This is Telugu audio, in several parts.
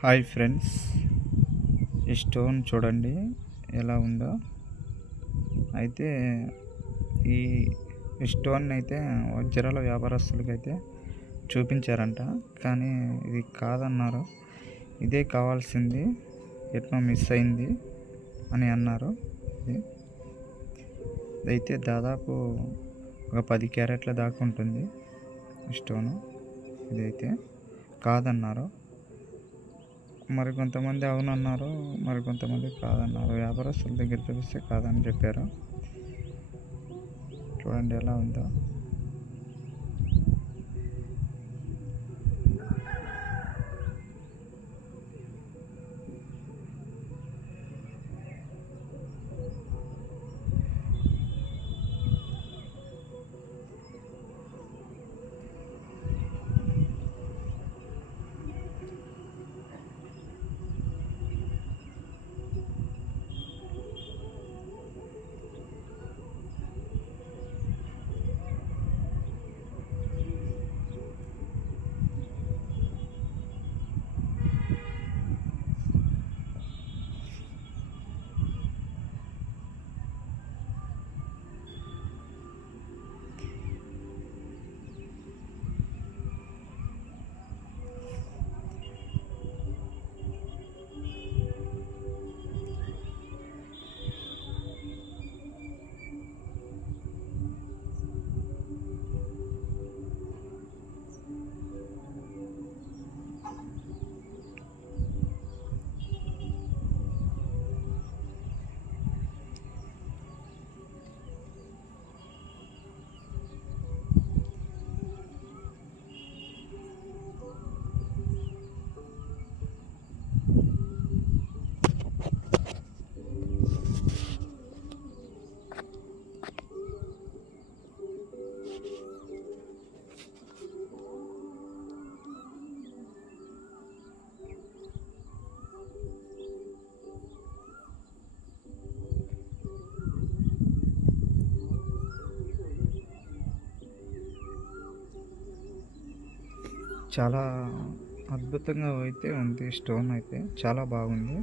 హాయ్ ఫ్రెండ్స్, ఈ స్టోన్ చూడండి ఎలా ఉందో. అయితే ఈ స్టోన్ అయితే వజ్రాల వ్యాపారస్తులకైతే చూపించారంట, కానీ ఇది కాదన్నారు. ఇదే కావాల్సింది, ఎట్లా మిస్ అయింది అని అన్నారు. ఇది అయితే దాదాపు ఒక 10 క్యారెట్ల దాకా ఉంటుంది స్టోను. ఇదైతే కాదన్నారు. మరి కొంతమంది అవునన్నారు, మరి కొంతమంది కాదన్నారు. వ్యాపారస్తుల దగ్గర చూపిస్తే కాదని చెప్పారు. చూడండి ఎలా ఉందో. చాలా అద్భుతంగా అయితే ఉంది. స్టోన్ అయితే చాలా బాగుంది.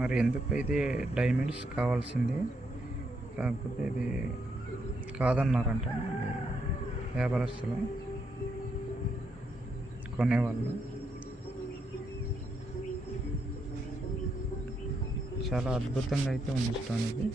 మరి ఎందుకు ఇది డైమండ్స్ కావాల్సింది, కాకపోతే ఇది కాదన్నారంట వ్యాపారస్తులు, కొనేవాళ్ళు. చాలా అద్భుతంగా అయితే ఉంది స్టోన్ ఇది.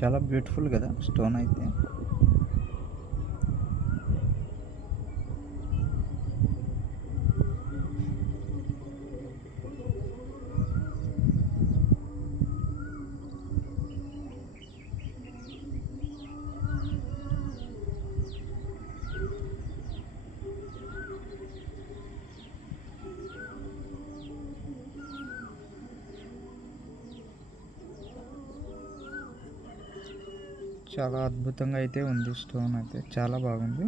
చాలా బ్యూటిఫుల్ కదా స్టోన్ అయితే. చాలా అద్భుతంగా అయితే ఉంది స్టోన్ అయితే, చాలా బాగుంది.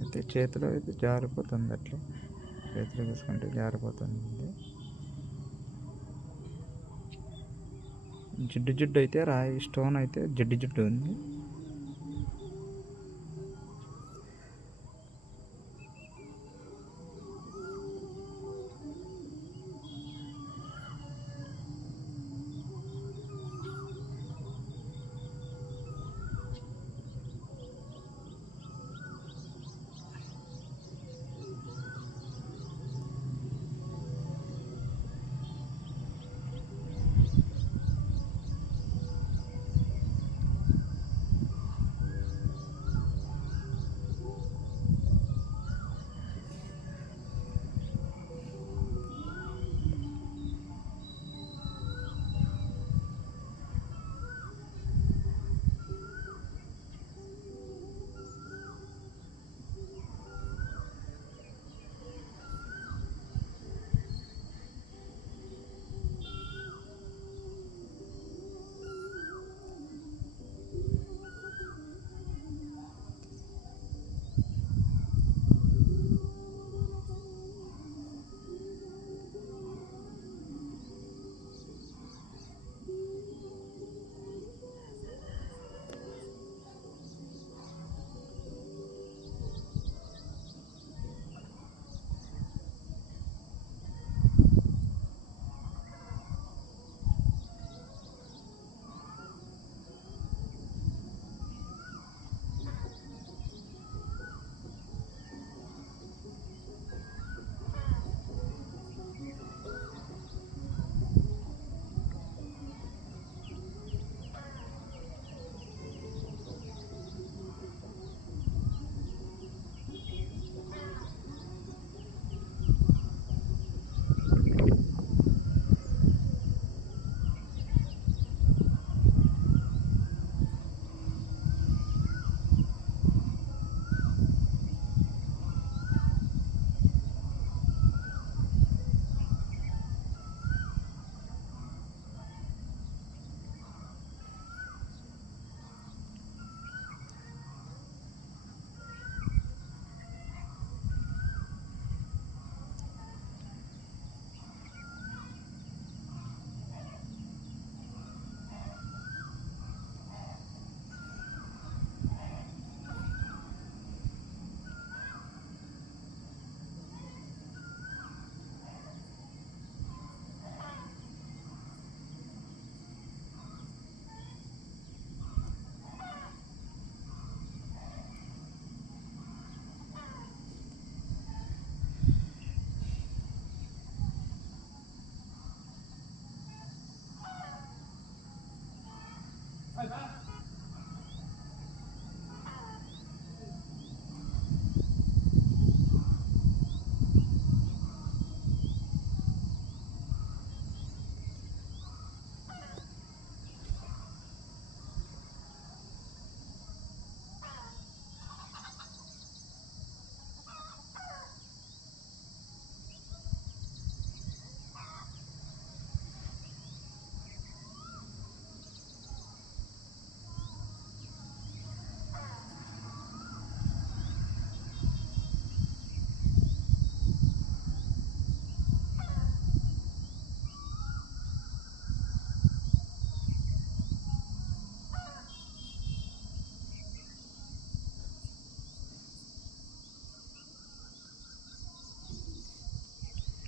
అయితే చేతిలో అయితే జారిపోతుంది, అట్లా చేతిలో వేసుకుంటే జారిపోతుంది. జిడ్డు జిడ్డు అయితే రాయి స్టోన్ అయితే జిడ్డు జిడ్డు ఉంది.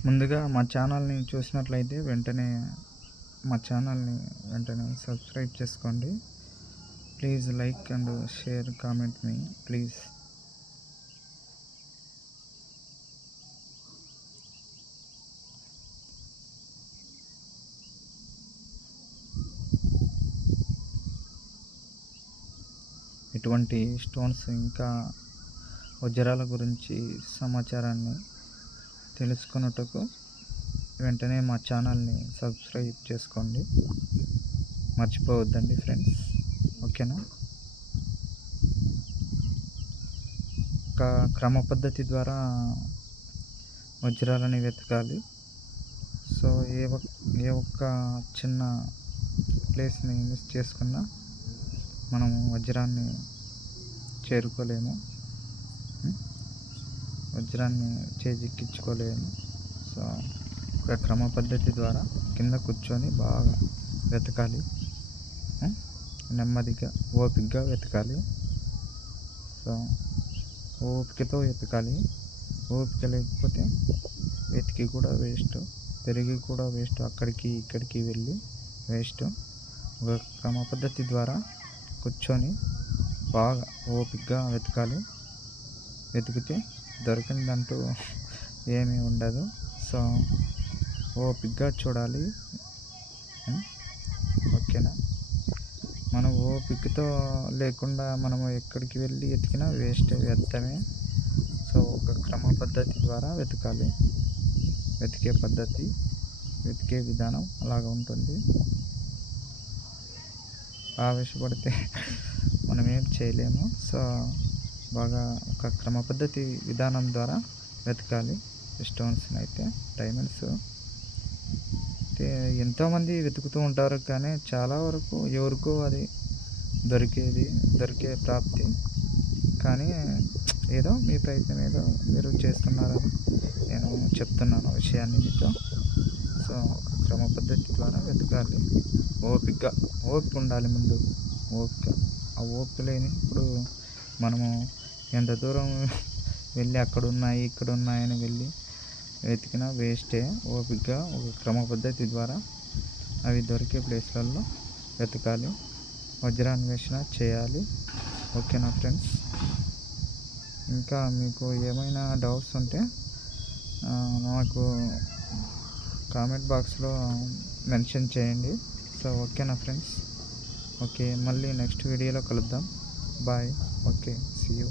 ముందుగా మా ఛానల్ని చూసినట్లయితే మా ఛానల్ని వెంటనే సబ్స్క్రైబ్ చేసుకోండి. Please like and share comment me please. ఇటువంటి స్టోన్స్ ఇంకా వజ్రాల గురించి సమాచారాన్ని తెలుసుకొనుటకు వెంటనే మా ఛానల్ని సబ్స్క్రైబ్ చేసుకోండి, మర్చిపోవద్దండి ఫ్రెండ్స్. ఓకేనా? ఒక క్రమ పద్ధతి ద్వారా వజ్రాలని వెతకాలి. సో ఏ ఒక్క చిన్న ప్లేస్ని మిస్ చేసుకున్నా మనము వజ్రాన్ని చేరుకోలేము, వజ్రాన్ని చేజిక్కించుకోలేము. సో ఒక క్రమ పద్ధతి ద్వారా కింద కూర్చొని బాగా వెతకాలి, నెమ్మదిగా ఓపికగా వెతకాలి. సో ఓపికతో వెతకాలి. ఓపిక లేకపోతే వెతికి కూడా వేస్ట్, తిరిగి కూడా వేస్ట్, అక్కడికి ఇక్కడికి వెళ్ళి వేస్ట్. ఒక క్రమ పద్ధతి ద్వారా కూర్చొని బాగా ఓపికగా వెతకాలి. వెతికితే దొరికిందంటూ ఏమీ ఉండదు. సో ఓపికగా చూడాలి. ఓకేనా? మనం ఓపికతో లేకుండా మనము ఎక్కడికి వెళ్ళి వెతికినా వేస్టే, వ్యర్థమే. సో ఒక క్రమ పద్ధతి ద్వారా వెతకాలి. వెతికే విధానం అలాగ ఉంటుంది. ఆవేశపడితే మనం ఏం చేయలేము. సో బాగా ఒక క్రమ పద్ధతి విధానం ద్వారా వెతకాలి స్టోన్స్ని. అయితే డైమండ్స్ అయితే ఎంతోమంది వెతుకుతూ ఉంటారు, కానీ చాలా వరకు ఎవరికో అది దొరికే ప్రాప్తి. కానీ ఏదో మీ ప్రయత్నం ఏదో మీరు చేస్తున్నారని నేను చెప్తున్నాను విషయాన్ని మీతో. సో ఒక క్రమ పద్ధతి ద్వారా వెతకాలి. ఓపిక ఉండాలి ముందు. ఆ ఓపిక లేనిప్పుడు మనము ఎంత దూరం వెళ్ళి అక్కడ ఉన్నాయని వెళ్ళి వెతికినా వేస్టే. ఓపికగా ఒక క్రమ పద్ధతి ద్వారా అవి దొరికే ప్లేస్లలో వెతకాలి, వజ్రాన్వేషణ చేయాలి. ఓకేనా ఫ్రెండ్స్? ఇంకా మీకు ఏమైనా డౌట్స్ ఉంటే నాకు కామెంట్ బాక్స్లో మెన్షన్ చేయండి. సో ఓకేనా ఫ్రెండ్స్? ఓకే, మళ్ళీ నెక్స్ట్ వీడియోలో కలుద్దాం. బాయ్. Okay, see you.